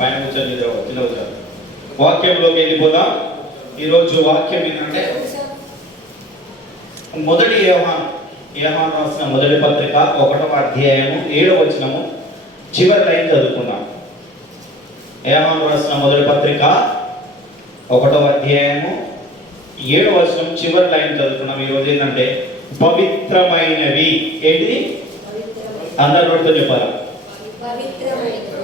పైన కూర్చొని చదువు వాక్యంలోకి వెళ్ళిపోదాం ఈరోజు వాక్యం ఏంటంటే మొదటి యోహాన్ యోహాన్ రాసిన మొదటి పత్రిక ఒకటవ అధ్యాయము ఏడవ వచనము చివరి లైన్ చదువుకున్నాం యోహాన్ రాసిన మొదటి పత్రిక ఒకటవ అధ్యాయము ఏడవ వచనం చివరి లైన్ చదువుకున్నాం? ఈరోజు ఏంటంటే పవిత్రమైనవి. ఏంటిది? అందరు చెప్పాలి? పవిత్రమైనవి.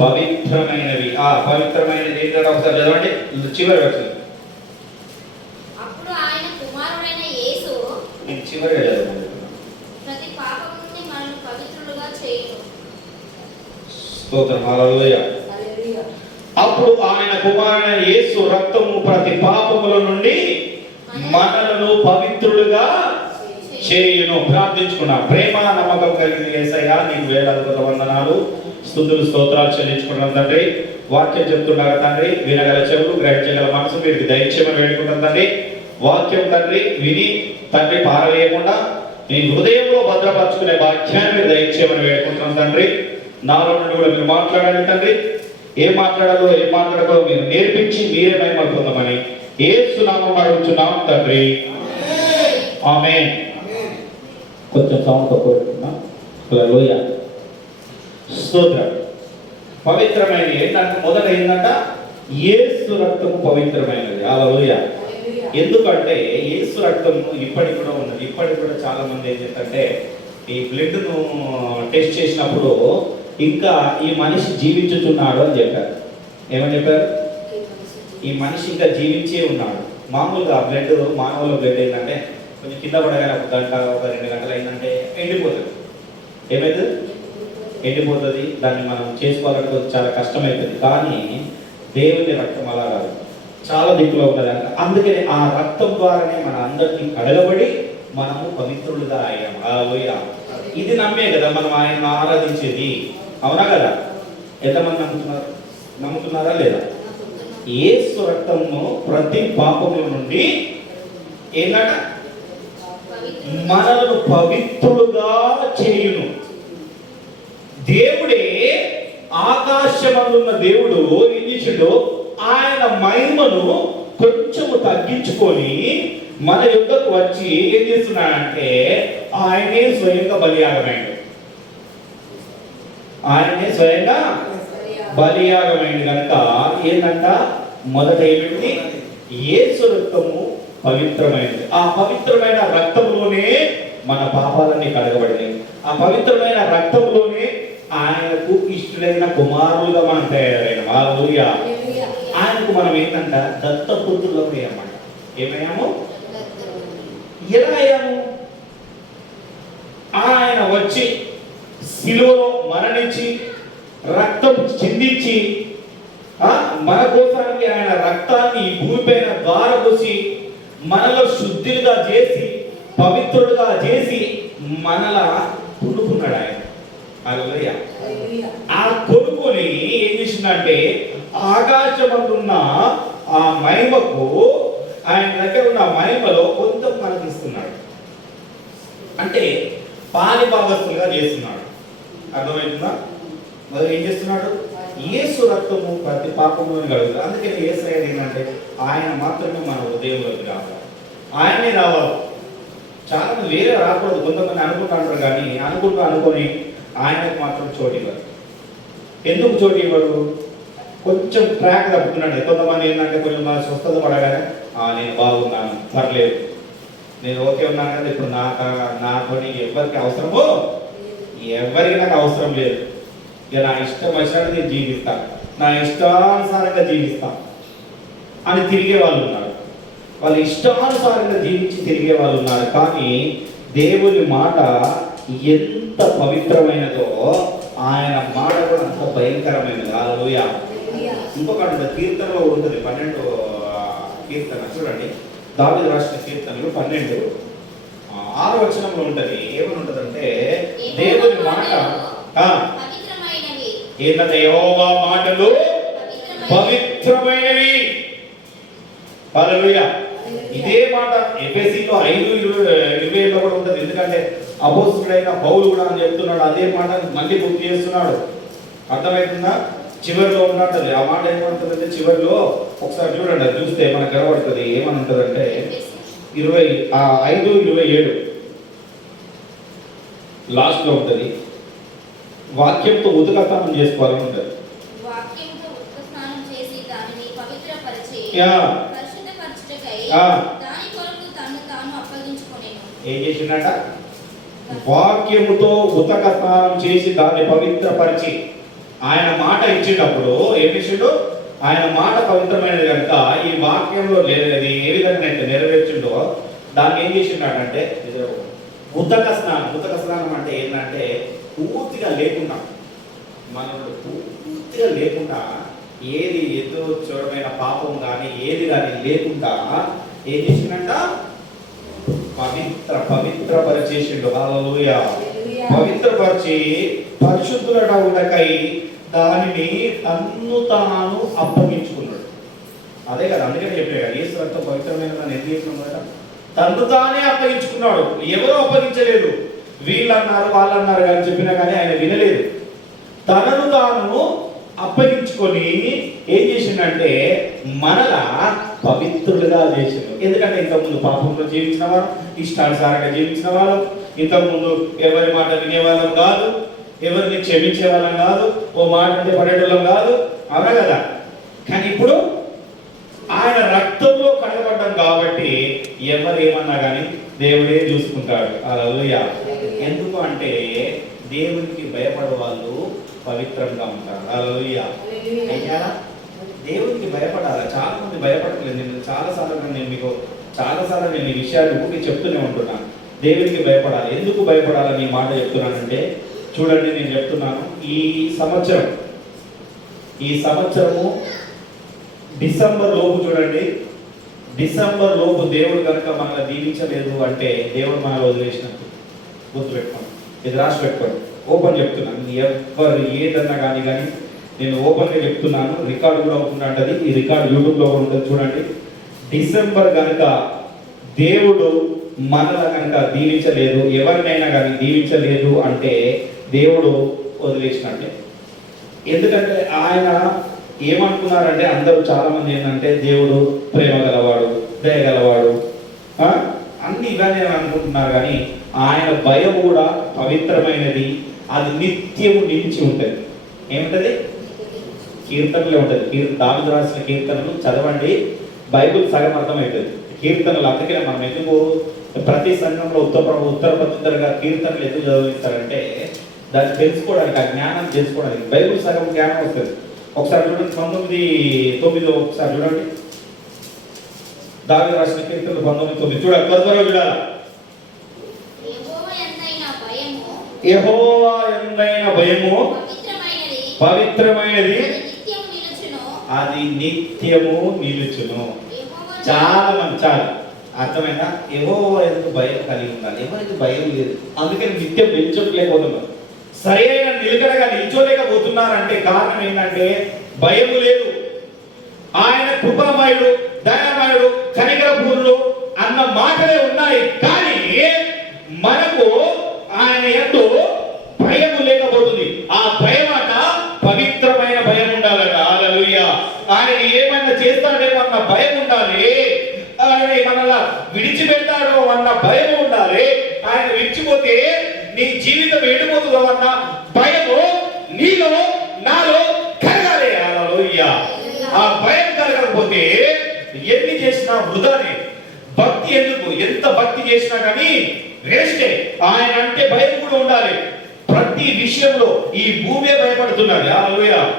ఆ పవిత్రమైనది ఏంటంటే ఒకసారి చదవండి. చివరి వచనం. అప్పుడు ఆయన కుమారుడైన యేసు నేను చివరి చదువుకుంటున్నాను ప్రతి పాపం నుండి మనల్ని పవిత్రులుగా చేయును. స్తోత్రం. హల్లెలూయ. అప్పుడు ఆయన కుమారుడైన యేసు రక్తము ప్రతి పాపముల నుండి మనలను పవిత్రులుగా చేయును ప్రార్థించుకున్నా. ప్రేమ నమ్మకం కలిగిన యేసయ్య నీకు వేలాది కొత్త వందనాలు. స్థుతులు స్తోత్రాలు చెల్లించుకున్నాం తండ్రి. వాక్యం చెప్తున్నారు తండ్రి వినగల చెవులు గ్రహించగల మనసు మీరు దయచేయమని వేడుకుంటాం తండ్రి. వాక్యం తండ్రి విని తండ్రి పారవేయకుండా నీ హృదయంలో భద్రపరచుకునే వాక్యాన్ని మీరు దయచేయమని వేడుకుంటున్నాం తండ్రి. నాలో నుండి కూడా మీరు మాట్లాడాలి తండ్రి. ఏం మాట్లాడాలో ఏం మాట్లాడాలో మీరు నేర్పించి మీరే మహిమ పొందమని ఏ సునామం అడుగుతున్నాం తండ్రి. ఆమె కొంచెం సౌండ్ తక్కువ లోయ. స్తోత్రం. పవిత్రమైనది. ఏంటంటే మొదట ఏంటంట? ఏసు రక్తము పవిత్రమైనది. అలలోయ ఎందుకంటే ఏసు రక్తము ఇప్పటికి కూడా ఉన్నది. ఇప్పటికి కూడా చాలా మంది ఏం చేస్తారంటే ఈ బ్లడ్ను టెస్ట్ చేసినప్పుడు ఇంకా ఈ మనిషి జీవించుతున్నాడు అని చెప్పారు. ఏమని చెప్పారు? ఈ మనిషి ఇంకా జీవించే ఉన్నాడు. మామూలుగా బ్లడ్ మానవుల బ్లడ్ ఏంటంటే కొంచెం కింద పడగానే ఒక గంట ఒక రెండు గంటలు అయిందంటే ఎండిపోతుంది. ఏమైతుంది ఎండిపోతుంది. దాన్ని మనం చేసుకోవాలంటే చాలా కష్టమవుతుంది కానీ దేవుని రక్తం అలా కాదు చాలా దిక్కులో ఉంటుంది అంట అందుకని ఆ రక్తం ద్వారానే మన అందరికీ కడగబడి మనము పవిత్రులుగా అయ్యాం. ఆ ఇది నమ్మే కదా మనం ఆయన ఆరాధించేది. అవునా కదా? ఎంతమంది నమ్ముతున్నారు? నమ్ముతున్నారా లేదా? ఏసు రక్తము ప్రతి పాపముల నుండి ఏంటంట మనలను పవిత్రులుగా చేయును. దేవుడే ఆకాశమందున్న దేవుడు ఏం చేసిండు ఆయన మహిమను కొంచెము తగ్గించుకొని మన యుద్ధకు వచ్చి ఏం చేస్తున్నాడంటే ఆయనే స్వయంగా బలియాగమైండు. ఆయనే స్వయంగా బలియాగమైంది కనుక ఏంటంట మొదట ఏమిటి? ఏసు రక్తము పవిత్రమైనది. ఆ పవిత్రమైన రక్తంలోనే మన పాపాలన్నీ కడగబడినాయి. ఆ పవిత్రమైన రక్తంలోనే ఆయనకు ఇష్టడైన కుమారులుగా మనం తయారైన. హల్లెలూయా. ఆయనకు మనం ఏంటంట? దత్తపుత్రులం అన్నమాట ఏమయ్యాము? ఎలా అయ్యాము? ఆయన వచ్చి శిలువలో మరణించి రక్తం చిందించి మన కోసానికి ఆయన రక్తాన్ని భూమిపైన ద్వారపోసి మనలో శుద్ధిగా చేసి పవిత్రుడుగా చేసి మనలా కొనుక్కున్నాడు ఆయన. హల్లెలూయా. ఆ కొనుక్కొని ఏం చేసిందంటే ఆకాశమందున్న ఆ మహిమకు ఆయన దగ్గర ఉన్న మహిమలో కొంత మనకి ఇస్తున్నాడు అంటే పాలి భాగస్తులుగా చేస్తున్నాడు. అర్థమవుతుందా మరి ఏం చేస్తున్నాడు? యేసు రక్తము ప్రతి పాపములను కలుగుతుంది. అందుకని యేసు ఏంటంటే ఆయన మాత్రమే మన హృదయంలోకి రావాలి. ఆయనే రావాలి. చాలా మంది వేరే రాకూడదు. కొంతమంది అనుకుంటారు కానీ అనుకుంటూ అనుకొని ఆయనకు మాత్రం చోటు ఇవ్వరు. ఎందుకు చోటు ఇవ్వరు? కొంచెం ట్రాక్ తప్పుతున్నాడు. కొంతమంది ఏంటంటే కొంచెం మన స్వస్థత పడగానే నేను బాగున్నాను. పర్లేదు. నేను ఓకే ఉన్నాను కదా ఇప్పుడు నాకు నాతో ఎవరికి అవసరమో ఎవరికి నాకు అవసరం లేదు. ఇక నా ఇష్టం వచ్చినట్టు నేను జీవిస్తా. నా ఇష్టానుసారంగా జీవిస్తా. అని తిరిగే వాళ్ళు ఉన్నారు. వాళ్ళ ఇష్టానుసారంగా జీవించి తిరిగే వాళ్ళు ఉన్నారు. కానీ దేవుని మాట ఎంత పవిత్రమైనదో ఆయన మాట కూడా అంత భయంకరమైనది. ఆలోయ ఇంకొక కీర్తనలో ఉంటుంది. పన్నెండు కీర్తన చూడండి. దావిది రాసిన కీర్తనలు పన్నెండు. ఆరో వచనంలో ఉంటది. ఏమని ఉంటదంటే దేవుని మాట ఏంటంటే యహోవా మాటలు పవిత్రమైనవి. హల్లెలూయా. ఇదే మాట ఎఫ్ఎస్సీలో ఐదు ఇరవై ఇరవైలో కూడా ఉంటుంది. ఎందుకంటే అపోస్తుడైన పౌలు కూడా అని చెప్తున్నాడు అదే మాట మళ్ళీ గుర్తు చేస్తున్నాడు. అర్థమవుతుందా? చివరిలో ఉన్నది ఆ మాట ఏమంటుందంటే చివరిలో ఒకసారి చూడండి అది చూస్తే మనకు కనబడుతుంది. ఏమని ఇరవై ఐదు ఇరవై ఏడు. లాస్ట్లో ఉంటుంది. వాక్యంతో చేసుకోవాలని ఉంటుంది ఉత్త స్నానం చేసి దానిని పవిత్రపరిచి యా. పరిశుద్ధపరచుటకై ఆ. దాని కొరకు తను తాను అప్పగించుకొనెను. ఏం చేసిండట? వాక్యముతో ఉతక స్నానం చేసి దాన్ని పవిత్రపరిచి ఆయన మాట ఇచ్చేటప్పుడు ఏం చేసిండు? ఆయన మాట పవిత్రమైనది కనుక ఈ వాక్యంలో లేదు అది ఏ విధంగా అయితే నెరవేర్చిండో దాన్ని ఏం చేసిండాడంటే ఇది ఉతక స్నానం ఉతక స్నానం అంటే పూర్తిగా లేకుండా మనలో పూర్తిగా లేకుండా ఏది ఎదో చూడమైన పాపం కానీ ఏది కానీ లేకుండా ఏం చేసిండంట పవిత్ర పవిత్ర పరిచేసిండు హల్లెలూయా. పవిత్రపరిచి ఉండకై దానిని తన్ను తాను అప్పగించుకున్నాడు. అదే కదా అందుకని చెప్పాడు కదా యేసు రక్తం పవిత్రమైన ఎందుకు చేసినాడు తన్ను తానే అప్పగించుకున్నాడు. ఎవరు అప్పగించలేదు. వీళ్ళు అన్నారు వాళ్ళు అన్నారు కానీ చెప్పినా కానీ ఆయన వినలేదు. తనను తాను అప్పగించుకొని ఏం చేసిండంటే మనలా పవిత్రులుగా చేసిండు. ఎందుకంటే ఇంతకుముందు పాపంలో జీవించిన వారు ఇష్టానుసారంగా జీవించిన వారు ఇంతకుముందు ఎవరి మాట వినేవాళ్ళం కాదు ఎవరిని క్షమించే వాళ్ళం కాదు ఓ మాట అంటే పడేటోళ్ళం కాదు. అవునా కదా? కానీ ఇప్పుడు ఆయన రక్తంలో కడగబడ్డం కాబట్టి ఎవరు ఏమన్నా కానీ దేవుడే చూసుకుంటాడు. అలా ఎందుకు అంటే దేవునికి భయపడే వాళ్ళు పవిత్రంగా ఉంటారు. అలా అయ్యా దేవునికి భయపడాలి? చాలా మంది భయపడట్లేదు. నేను చాలా సార్లు నేను మీకు చాలా సార్లు నేను ఈ విషయాలు ఊరికి చెప్తూనే ఉంటున్నాను. దేవునికి భయపడాలి. ఎందుకు భయపడాలని ఈ మాట చెప్తున్నానంటే చూడండి నేను చెప్తున్నాను. ఈ సంవత్సరం ఈ సంవత్సరము డిసెంబర్ లోపు చూడండి. డిసెంబర్ లోపు దేవుడు కనుక మనల్ని దీవించలేదు అంటే దేవుడు మనల్ని వదిలేసినట్టు. గుర్తుపెట్టుకోండి ఇది రాసి పెట్టుకోండి ఓపెన్ చెప్తున్నాను. ఎవరు ఏదన్నా కానీ కానీ నేను ఓపెన్గా చెప్తున్నాను. రికార్డు కూడా ఉంటుందంటది ఈ రికార్డు యూట్యూబ్లో కూడా ఉంటుంది చూడండి. డిసెంబర్ కనుక దేవుడు మనల కనుక దీవించలేదు ఎవరినైనా కానీ దీవించలేదు అంటే దేవుడు వదిలేసినట్టే. ఎందుకంటే ఆయన ఏమనుకున్నారంటే అందరూ చాలా మంది ఏంటంటే దేవుడు ప్రేమ గలవాడు దయగలవాడు అన్ని ఇవన్నీ అనుకుంటున్నారు కానీ ఆయన భయం కూడా పవిత్రమైనది. అది నిత్యము నిలిచి ఉంటుంది. ఏమిటది? కీర్తనలే ఉంటుంది. కీర్త దావిదు రాసిన కీర్తనలు చదవండి. బైబిల్ సగం అర్థమవుతుంది కీర్తనలు అందుకనే మనం ఎందుకు ప్రతి సంఘంలో ఉత్తర ఉత్తర పద్ధతిగా కీర్తనలు ఎందుకు చదివిస్తారంటే దాన్ని తెలుసుకోవడానికి ఆ జ్ఞానం తెలుసుకోవడానికి. బైబుల్ సగం జ్ఞానం వస్తుంది. ఒకసారి చూడండి. పంతొమ్మిది తొమ్మిది ఒకసారి చూడండి. దావి రాసిన కీర్తనలు పంతొమ్మిది తొమ్మిది. చూడాలి త్వర త్వరగా చూడాలి యెహోవా యందైన భయము యెహోవా ఎందైన భయము? పవిత్రమైనది. అది నిత్యము నిలుచును. చాలా మంది చాలా అర్థమైందా? ఎవో ఎందుకు భయం కలిగి ఉండాలి ఎవరికి భయం లేదు. అందుకని నిత్యం నిల్చోలేకపోతున్నారు సరైన నిలకడగా నిల్చోలేకపోతున్నారంటే కారణం ఏంటంటే భయం లేదు. ఆయన కృపామయుడు దయామయుడు కనికరపూర్ణుడు అన్న మాటలే ఉన్నాయి. కానీ మనకు ఆయన భయం లేకపోతుంది. ఆ భయం అట పవిత్రమైన భయం ఉండాలట. హల్లెలూయా. ఆయన ఏమైనా చేస్తాడేమో అన్న భయం ఉండాలి. ఆయన మనలా విడిచిపెడతాడో అన్న భయం ఉండాలి. ఆయన విడిచిపోతే నీ జీవితం ఎడిపోతుందో అన్న భయము నీలో నాలో కలగాలి. హల్లెలూయా. ఆ భయం కలగకపోతే ఎన్ని చేసినా వృధానే. భక్తి ఎందుకు? ఎంత భక్తి చేసినా కానీ వేస్టే. ఆయన అంటే భయం కూడా ఉండాలి. ప్రతి విషయంలో ఈ భూమే భయపడుతున్నది హల్లెలూయా.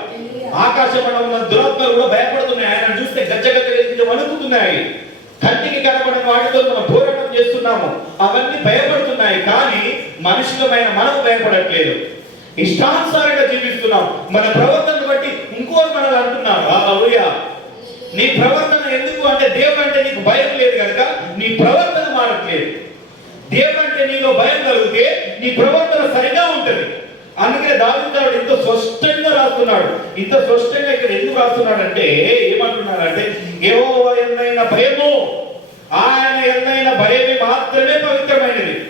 ఆకాశంలో ఉన్న దురాత్మలు కూడా భయపడుతున్నాయి. ఆయన చూస్తే గజ్జ గజ్జ గజ్జ వణుకుతున్నాయి. కంటికి కనబడిన వాటితో మనం పోరాటం చేస్తున్నాము. అవన్నీ భయపడుతున్నాయి. కానీ మనుషులమైన మనం భయపడట్లేదు. ఇష్టానుసారంగా జీవిస్తున్నాం. మన ప్రవర్తన బట్టి ఇంకోరు మనల్ని అంటున్నారు. నీ ప్రవర్తన ఎందుకు అంటే దేవుడు అంటే నీకు భయం లేదు కనుక నీ ప్రవర్తన మారట్లేదు. దేవుడు అంటే నీలో భయం కలిగితే నీ ప్రవర్తన సరిగా ఉంటుంది. అందుకే దావిదాడు ఇంత స్పష్టంగా రాస్తున్నాడు. ఇంత స్పష్టంగా ఇక్కడ ఎందుకు రాస్తున్నాడంటే ఏమంటున్నాడంటే ఏవో ఎన్నైనా భయము ఆయన ఎందైన భయమే మాత్రమే పవిత్రమైనది.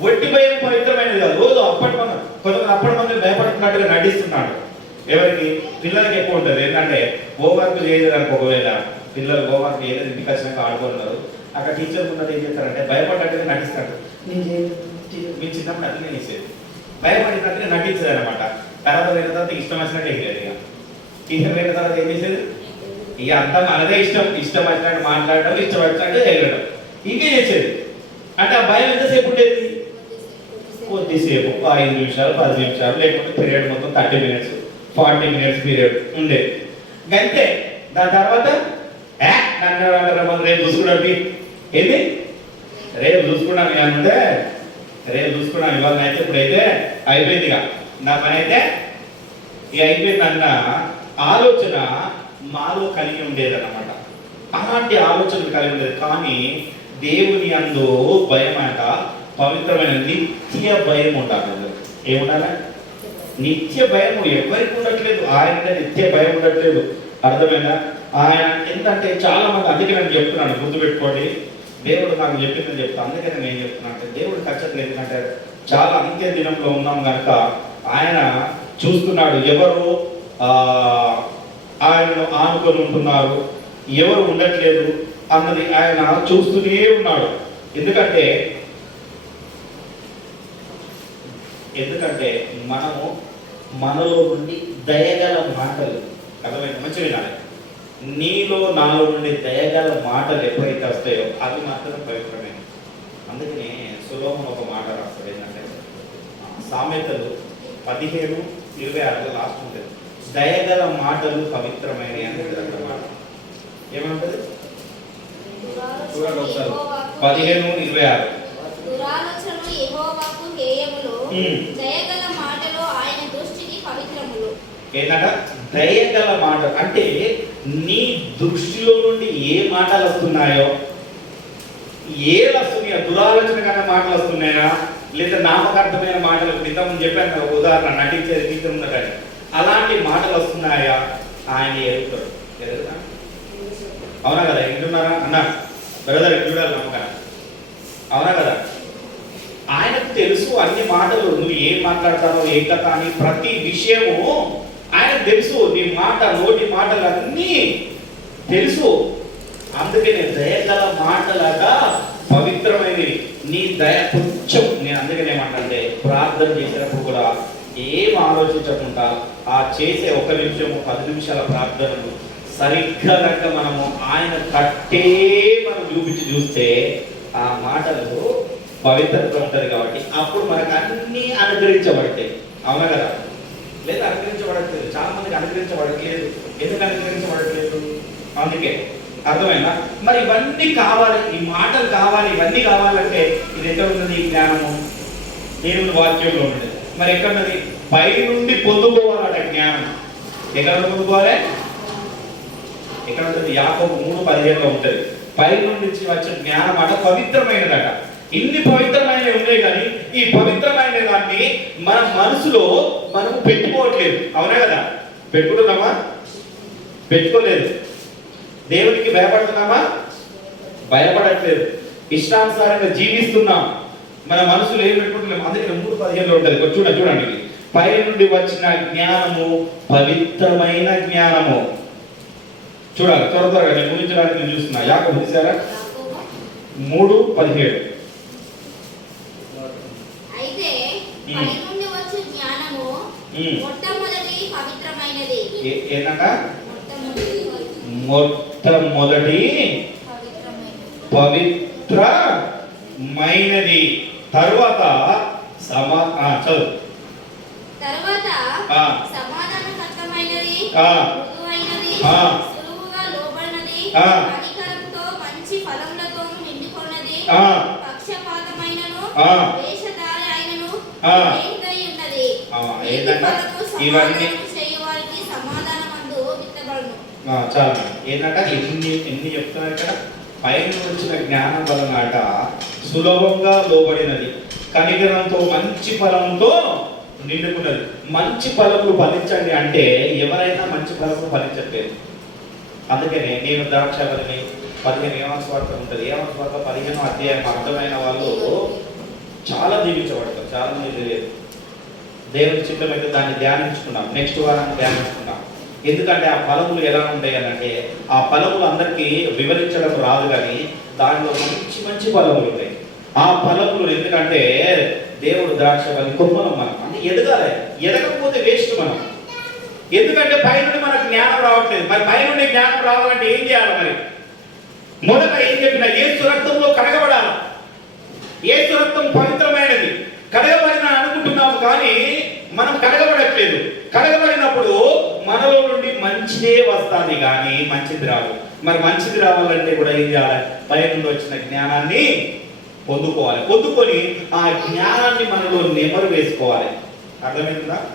వట్టి భయం పవిత్రమైనది కాదు. రోజు అప్పటి మన కొంతమంది అప్పటి మంది భయపడుతున్నట్టుగా నటిస్తున్నాడు. ఎవరికి? పిల్లలకి ఎక్కువ ఉంటుంది. ఏంటంటే హోంవర్క్ చేయలేదనుకో ఒకవేళ పిల్లలు హోంవర్క్ చేయలేదు ఇంటికి వచ్చినాక ఆడుకుంటున్నారు. అక్కడ టీచర్ ఉన్నది ఏం చేస్తారంటే భయపడ్డట్టుగా నటిస్తాడు. నేను టీచర్, మీ చిన్నప్పుడు అట్లనే చేసేది. భయపడినట్టుగా నటించేది అనమాట తర్వాత వేరే తర్వాత ఇష్టం వచ్చినట్టు ఎగిరేది ఇక? ఇక వేరే తర్వాత ఏం చేసేది? ఇక అంతా మనదే ఇష్టం. ఇష్టం వచ్చినట్టు మాట్లాడడం ఇష్టం వచ్చినట్టు ఎగరడం ఇవే చేసేది? అంటే ఆ భయం ఎంతసేపు ఉండేది? కొద్దిసేపు. ఐదు నిమిషాలు పది నిమిషాలు లేకపోతే పీరియడ్ మొత్తం thirty minutes forty minutes period ఉండేది. అంతే దాని తర్వాత నన్ను రేపు చూసుకున్నాడు ఏంది? రేపు చూసుకున్నాం అంటే రేపు చూసుకున్నాం ఇవాళ అయితే ఇప్పుడైతే అయిపోయింది ఇక నా పని అయితే ఇక అయిపోయింది అన్న ఆలోచన మాలో కలిగి ఉండేది అనమాట అలాంటి ఆలోచనలు కలిగి ఉండేది. కానీ దేవుని అందు భయం అంట పవిత్రమైన నిత్య భయం ఉండాలి ఏముండాలి? నిత్య భయం ఎవరికి ఉండట్లేదు? ఆయన నిత్య భయం ఉండట్లేదు. అర్థమైందా? ఆయన ఏంటంటే చాలా మంది అందుకే నేను చెప్తున్నాను గుర్తుపెట్టుకోండి. దేవుడు నాకు చెప్పిందని చెప్తాను అందుకని నేను చెప్తున్నా అంటే దేవుడు ఖచ్చితంగా ఎందుకంటే చాలా అంత్య దినంలో ఉన్నాం కనుక ఆయన చూస్తున్నాడు. ఎవరు ఆ, ఆయనను ఆనుకొని ఉంటున్నారు? ఎవరు ఉండట్లేదు? అన్నది ఆయన చూస్తూనే ఉన్నాడు. ఎందుకంటే ఎందుకంటే మనము మనలో నుండి దయగల మాటలు. అర్థమైంది? మంచి వినాలి. నీలో నాలో నుండి దయగల మాటలు ఎప్పుడైతే వస్తాయో అవి మాత్రం పవిత్రమే. అందుకనే సులోమన్ ఒక మాట రాస్తాడు ఏంటంటే సామెతలు పదిహేను ఇరవై ఆరులో లాస్ట్ ఉంటుంది. దయగల మాటలు పవిత్రమైనవి అనేది అన్నమాట ఏమంటది? చూడండి ఒకసారి. పదిహేను ఇరవై ఆరు. ఏంటంట? దయగల మాట. అంటే నీ దృష్టిలో నుండి ఏ మాటలు వస్తున్నాయో ఏ వస్తున్నాయో దురాలోచన కన్నా మాటలు వస్తున్నాయా లేదా నామకార్థమైన మాటలు ఇంతకుముందు చెప్పాను కదా, ఉదాహరణ నటించేది టీచర్ ఉన్నదని అలాంటి మాటలు వస్తున్నాయా? ఆయన ఎరుగుతాడు. ఎరుగుతా? అవునా కదా? వింటున్నారా? అన్న బ్రదర్ చూడాలి నమ్మకం అవునా కదా? ఆయనకు తెలుసు అన్ని మాటలు నువ్వు ఏం మాట్లాడతానో ఏ కథ అని ప్రతి విషయము ఆయన తెలుసు నీ మాట నోటి మాటలు అన్నీ తెలుసు అందుకనే దయగల మాటలాగా పవిత్రమైనవి. నీ దయ కొంచెం నేను అందుకనే ఏమంటే ప్రార్థన చేసినప్పుడు కూడా ఏం ఆలోచించకుండా ఆ చేసే ఒక నిమిషము పది నిమిషాల ప్రార్థనలు సరిగ్గా కనుక మనము ఆయన కట్టే మనం చూపించి చూస్తే ఆ మాటలు పవిత్రత ఉంటుంది కాబట్టి అప్పుడు మనకు అన్ని అనుగ్రహించబడతాయి. అవునా కదా? లేదా అనుగ్రహించబడట్లేదు. చాలా మందికి అనుగ్రహించబడట్లేదు. ఎందుకు అనుగ్రహించబడట్లేదు? అందుకే. అర్థమైందా? మరి ఇవన్నీ కావాలి ఈ మాటలు కావాలి ఇవన్నీ కావాలంటే ఇది ఎక్కడ ఉన్నది ఈ జ్ఞానము. దేవుని వాక్యంలో ఉన్నది. మరి ఎక్కడ ఉన్నది పై నుండి పొందుకోవాలట జ్ఞానం. ఎక్కడ పొందుకోవాలి ఎక్కడ ఉంటుంది? యాభై మూడు పదిహేనులో ఉంటుంది. పై నుండి వచ్చే జ్ఞానం అట పవిత్రమైనదట. ఇన్ని పవిత్రమైనవి ఉన్నాయి కానీ ఈ పవిత్రమైన దాన్ని మన మనసులో మనం పెట్టుకోవట్లేదు. అవునా కదా? పెట్టుకుంటున్నామా? పెట్టుకోలేదు. దేవునికి భయపడుతున్నామా? భయపడట్లేదు. ఇష్టానుసారంగా జీవిస్తున్నాం. మన మనసులో ఏం పెట్టుకుంటున్నాం? అందుకే మూడు పదిహేనులో ఉంటుంది. చూడండి చూడండి. పై నుండి వచ్చిన జ్ఞానము పవిత్రమైన జ్ఞానము. చూడాలి త్వర త్వరగా నేను ముగించడానికి నేను చూస్తున్నా. యాకబు చూసారా? మూడు పదిహేడు. అయితే. పై నుండి వచ్చే జ్ఞానము. మొట్టమొదటి పవిత్రమైనది ఏంటంట మొట్టమొదటి పవిత్రమైనది తరువాత సమా చదువు తర్వాత ఆ. సమాధానకర్తమైనది ఆ. మృదువైనది ఆ. సులువుగా లోబడినది ఆ. కనికరంతో మంచి ఫలములతో నిండుకొన్నది ఆ. పక్షపాతమైనను ఇవన్నీ చాలు. ఏంటంట? ఎన్ని ఎన్ని చెప్తున్నారు ఇక్కడ? పైన వచ్చిన జ్ఞానం వలనట సులభంగా లోబడినది. కనికరంతో మంచి ఫలంతో నిండుకున్నది. మంచి ఫలములు ఫలించండి అంటే ఎవరైనా మంచి ఫలములు ఫలించట్లేదు. అందుకనే నేను ద్రాక్షలని పదిహేను ఏమన్ స్వార్థ ఉంటుంది? ఏమన్ స్వార్థ పదిహేను అధ్యాయం అర్థమైన వాళ్ళు చాలా దీవించబడతాం చాలా మంది తెలియదు దేవుని చిత్తం అయితే దాన్ని ధ్యానించుకున్నాం. నెక్స్ట్ వారాన్ని ధ్యానించుకున్నాం. ఎందుకంటే ఆ ఫలములు ఎలా ఉంటాయి అని అంటే ఆ ఫలములు అందరికీ వివరించడం రాదు కానీ దానిలో మంచి మంచి ఫలములు ఉంటాయి. ఆ ఫలములు ఎందుకంటే దేవుడు ద్రాక్ష వల్లి కొమ్మలం మనం. అంటే ఎదగాలి. ఎదగకపోతే వేస్ట్ మనం. ఎందుకంటే పైనుండి మనకు జ్ఞానం రావట్లేదు. మరి పైనుండి జ్ఞానం రావాలంటే ఏం చేయాలి మరి? మొదట ఏం చెప్పిన ఏ రక్తంలో కడగబడాలి? ఏసు రక్తం పవిత్రమైనది. కడగబడిన అనుకుంటున్నాము కానీ మనం కడగబడట్లేదు. కడగబడినప్పుడు మనలో నుండి మంచిదే వస్తుంది కానీ మంచిది రాదు. మరి మంచిది రావాలంటే కూడా ఏం చేయాలి? పై నుండి వచ్చిన జ్ఞానాన్ని పొందుకోవాలి. పొందుకొని ఆ జ్ఞానాన్ని మనలో నెమరు వేసుకోవాలి. అర్థమైందా?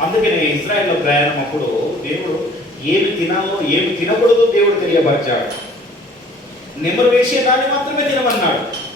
అందుకనే ఇస్రాయల్లో ప్రయాణం అప్పుడు దేవుడు ఏమి తినాలో ఏమి తినకూడదో దేవుడు తెలియపరిచాడు. నెమరు వేసే దాన్ని మాత్రమే తినమన్నాడు.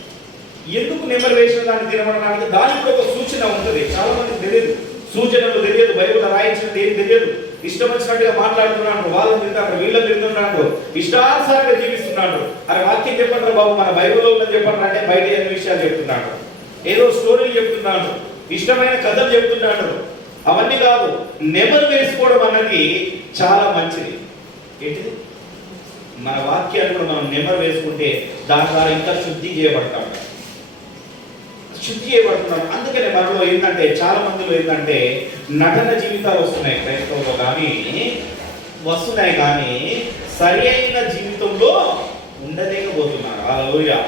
ఎందుకు నెమరు వేసిన దాన్ని తినమన్నాడు దానికి కూడా ఒక సూచన ఉంటుంది. చాలా మందికి తెలియదు. సూచనలు తెలియదు. బైబుల్ రాయించినది ఏం తెలియదు. ఇష్టం వచ్చినట్టుగా మాట్లాడుతున్నాడు. వాళ్ళు తింటారు వీళ్ళు తింటున్నాడు ఇష్టానుసారంగా జీవిస్తున్నాడు. అరే వాక్యం చెప్పండి బాబు. మన బైబిల్లో ఉన్నది చెప్పండి అంటే బయట ఎన్ని విషయాలు చెప్తున్నాడు? ఏదో స్టోరీలు చెప్తున్నాడు. ఇష్టమైన కథలు చెప్తున్నాడు. అవన్నీ కాదు. నెమరు వేసుకోవడం అన్నది చాలా మంచిది. ఏంటిది? మన వాక్యాన్ని కూడా మనం నెమరు వేసుకుంటే దాని ద్వారా ఇంకా శుద్ధి చేయబడతాం. శుద్ధి చేయబడుతున్నాం అందుకనే మనలో ఏంటంటే చాలా మందిలో ఏంటంటే నటన జీవితాలు వస్తున్నాయి క్రైస్తవులో కానీ వస్తున్నాయి కానీ సరి అయిన జీవితంలో ఉండలేకపోతున్నారు. అలా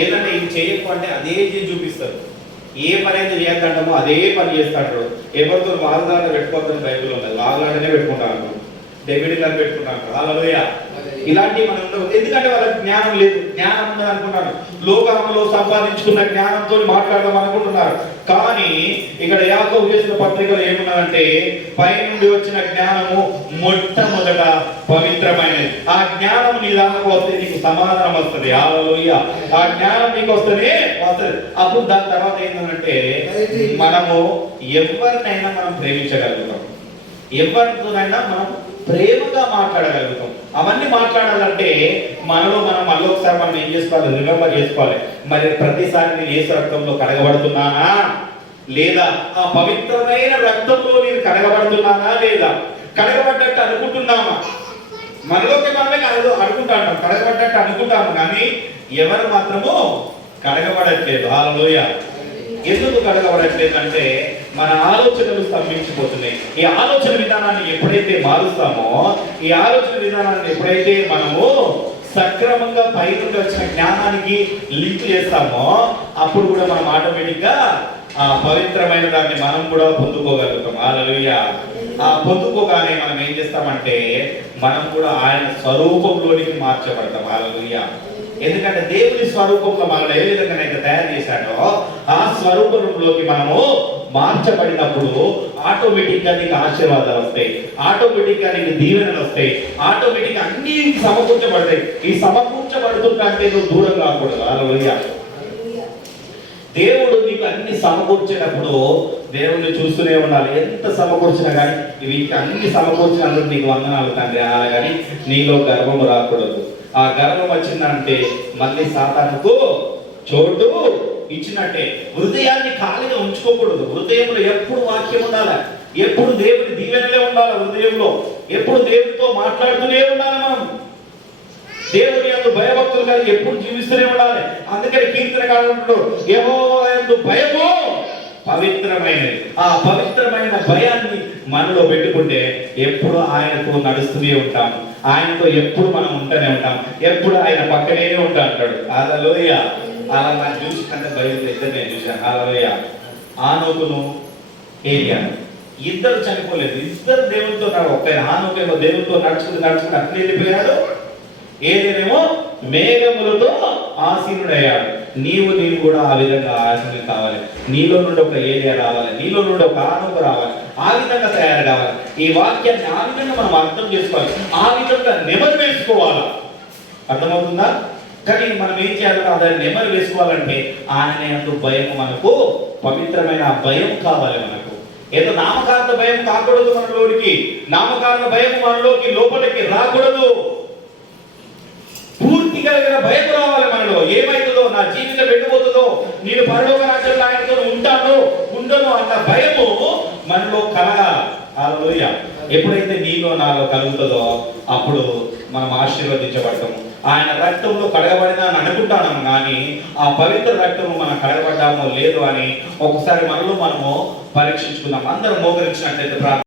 ఏంటంటే ఇది చేయకు అంటే అదే చేసి చూపిస్తారు. ఏ పని అయితే చేయకంటామో అదే పని చేస్తాడు. ఎవరితో వాగ్దాట పెట్టుకోవద్దని బైబిల్ ఉన్నది వాగ్దాటనే పెట్టుకుంటాను డెబిట్ కార్డు పెట్టుకుంటాను అలా ఇలాంటివి మనం ఉండవు. ఎందుకంటే వాళ్ళకి జ్ఞానం లేదు. జ్ఞానం ఉన్నది అనుకుంటారు. లోకంలో సంపాదించుకున్న జ్ఞానంతో మాట్లాడదాం అనుకుంటున్నారు. కానీ ఇక్కడ యాకోబు చేసిన పత్రికలో ఏమున్నదంటే పై నుండి వచ్చిన జ్ఞానము మొట్టమొదట పవిత్రమైనది. ఆ జ్ఞానం నీ దాకా వస్తే నీకు సమాధానం వస్తుంది. హల్లెలూయా. ఆ జ్ఞానం నీకు వస్తేనే వస్తుంది. అప్పుడు దాని తర్వాత ఏంటంటే మనము ఎవరినైనా మనం ప్రేమించగలుగుతాం. ఎవరితోనైనా మనం ప్రేమగా మాట్లాడగలుగుతాం. అవన్నీ మాట్లాడాలంటే మనలో మనం మళ్ళీ ఒకసారి మనం ఏం చేసుకోవాలి? రిమెంబర్ చేసుకోవాలి. మరి ప్రతిసారి నేను ఏసు రక్తంలో కడగబడుతున్నానా? లేదా ఆ పవిత్రమైన రక్తంలో నేను కడగబడుతున్నానా? లేదా కడగబడ్డట్టు అనుకుంటున్నామా? మనలోకి మనమే కడగ అనుకుంటాం కడగబడ్డట్టు అనుకుంటాము కానీ ఎవరు మాత్రము కడగబడట్లేదు. ఆలోయ ఎందుకు కడగబడట్లేదు అంటే మన ఆలోచనలు స్తంభించిపోతున్నాయి. ఈ ఆలోచన విధానాన్ని ఎప్పుడైతే మారుస్తామో ఈ ఆలోచన విధానాన్ని ఎప్పుడైతే మనము సక్రమంగా పై వచ్చిన జ్ఞానానికి లింక్ చేస్తామో అప్పుడు కూడా మనం ఆటోమేటిక్గా ఆ పవిత్రమైన దాన్ని మనం కూడా పొందుకోగలుగుతాం. హల్లెలూయా. ఆ పొందుకోగానే మనం ఏం చేస్తామంటే మనం కూడా ఆయన స్వరూపంలోనికి మార్చబడతాం. హల్లెలూయా. ఎందుకంటే దేవుని స్వరూపంలో మనల్ని ఏ విధంగా అయితే తయారు చేశాడో ఆ స్వరూపంలోకి మనము మార్చబడినప్పుడు ఆటోమేటిక్గా నీకు ఆశీర్వాదాలు వస్తాయి ఆటోమేటిక్గా నీకు దీవెనలు వస్తాయి ఆటోమేటిక్ అన్ని సమకూర్చబడతాయి. ఈ సమకూర్చబడుతుంటే నువ్వు దూరం కాకూడదు. అలా దేవుడు నీకు అన్ని సమకూర్చేటప్పుడు దేవుణ్ణి చూస్తూనే ఉండాలి. ఎంత సమకూర్చినా కానీ వీటికి అన్ని సమకూర్చినందుకు నీకు వందనాలు తండ్రి. అలా కానీ నీలో గర్వము రాకూడదు. ఆ గర్వం వచ్చిందంటే మళ్ళీ సాతానుకు చోటు ఇచ్చినట్టే. హృదయాన్ని ఖాళీగా ఉంచుకోకూడదు. హృదయంలో ఎప్పుడు వాక్యం ఉండాలి? ఎప్పుడు దేవుని దీవెనలే ఉండాలి హృదయంలో? ఎప్పుడు దేవునితో మాట్లాడుతూనే ఉండాలి మనం? దేవుని ఎందు భయభక్తులు కలిగి ఎప్పుడు జీవిస్తూనే ఉండాలి? అందుకని కీర్తనకారుడు ఏమో ఎందు భయమో పవిత్రమైనది. ఆ పవిత్రమైన భయాన్ని మనలో పెట్టుకుంటే ఎప్పుడు ఆయనతో నడుస్తూనే ఉంటాం. ఆయనతో ఎప్పుడు మనం ఉంటూనే ఉంటాం. ఎప్పుడు ఆయన పక్కనే ఉంటా అంటాడు. అలలోయ. అలా నాకు చూసి కంటే భయం ఇద్దరు నేను చూశాను. అలలోయ. ఆనోకును ఏలియాను. ఇద్దరు చనిపోలేదు. ఇద్దరు దేవునితో నడు- ఒక్క ఆనోకేమో దేవునితో నడుచుకుని నడుచుకుని అట్లా వెళ్ళిపోయాడు. ఏదేనేమో మేఘములతో ఆసీనుడయ్యాడు. నీవు నీవు కూడా ఆ విధంగా ఆశలు కావాలి. నీలో నుండి ఒక ఏరియా రావాలి. నీలో నుండి ఒక ఆనపు రావాలి. ఆ విధంగా తయారు కావాలి. ఈ వాక్యాన్ని ఆ విధంగా మనం అర్థం చేసుకోవాలి. ఆ విధంగా నెమరు వేసుకోవాలి? అర్థమవుతుందా? కానీ మనం ఏం చేయాలంటే దాన్ని నెమరు వేసుకోవాలంటే ఆయన అంటూ భయం మనకు పవిత్రమైన భయం కావాలి మనకు. ఏదో నామకారణ భయం కాకూడదు మనలోనికి నామకారణ భయం మనలోకి లోపలికి రాకూడదు. కలిగిన భయం రావాలి మనలో? ఏమైతుందో నా జీవితం వెళ్ళిపోతుందో నేను పరలోక రాజ్యంలో ఆయనతో ఉంటాను ఉండను అన్న భయము మనలో కలగాలి. హల్లెలూయా. ఎప్పుడైతే నీలో నాలో కలుగుతుందో అప్పుడు మనం ఆశీర్వదించబడతాము. ఆయన రక్తంలో కడగబడినా అని అనుకుంటాను కానీ ఆ పవిత్ర రక్తము మనం కడగబడ్డామో లేదు అని ఒకసారి మనలో మనము పరీక్షించుకుందాం. అందరం మోకరించినట్లయితే ప్రార్థన